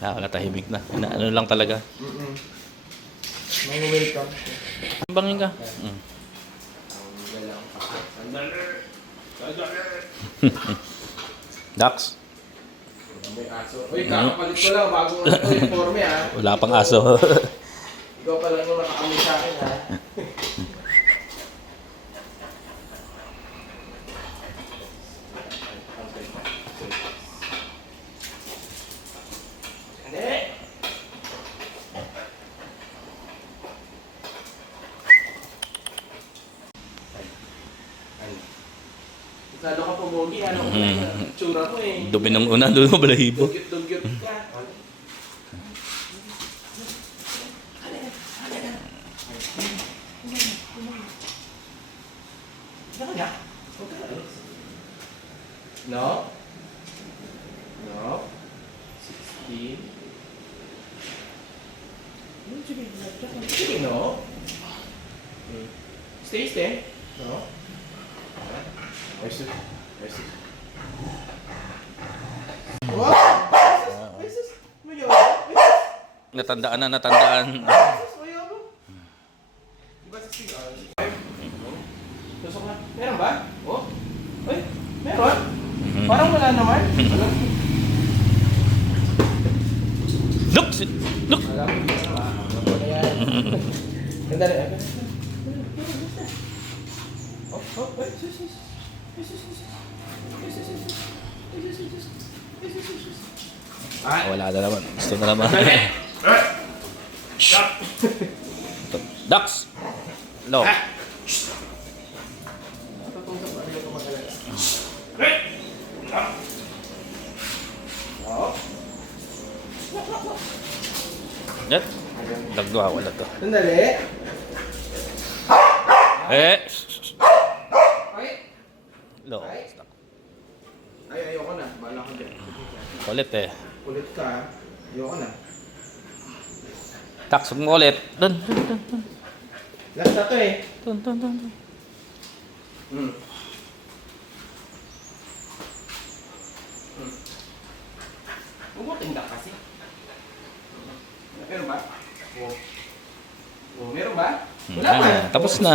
Nakakatahimik na. Ano lang talaga. May welcome. Bangin ka. Dax. May aso. Uy, kakapalit ko lang bagong uniforme ha. Wala pang aso. Ikaw pa lang yung nakakami sa akin ha. Hindi. Lalo ka pumogi, ano ko tsura ko eh. Dumi ng una, doon mo balahibo. Dugyot-dugyot ka. No? No? 16? Sige, no? Stay. No? Ayos. Wow! Beses! Mayo! Natandaan. Beses! Mayo! Diba sa sigaw? Tusok na. Meron ba? Oh? Uy! Meron? Parang wala naman. Look! Look! Alam mo yan. Ganda rin. Wala na naman. Gusto na naman. Dax! Low. Net? Dagdo wala to. Sandali. Eh! Ay! Low. Ay, ayoko na. Bahala ko dyan. Ulit eh. Kulit ka. Ayoko na. Dax, huwag mo ulit. Dun. Last na to eh. Dun. Huwag mo tindak kasi. Meron ba? Oh. Meron ba? Wala pa. Tapos na.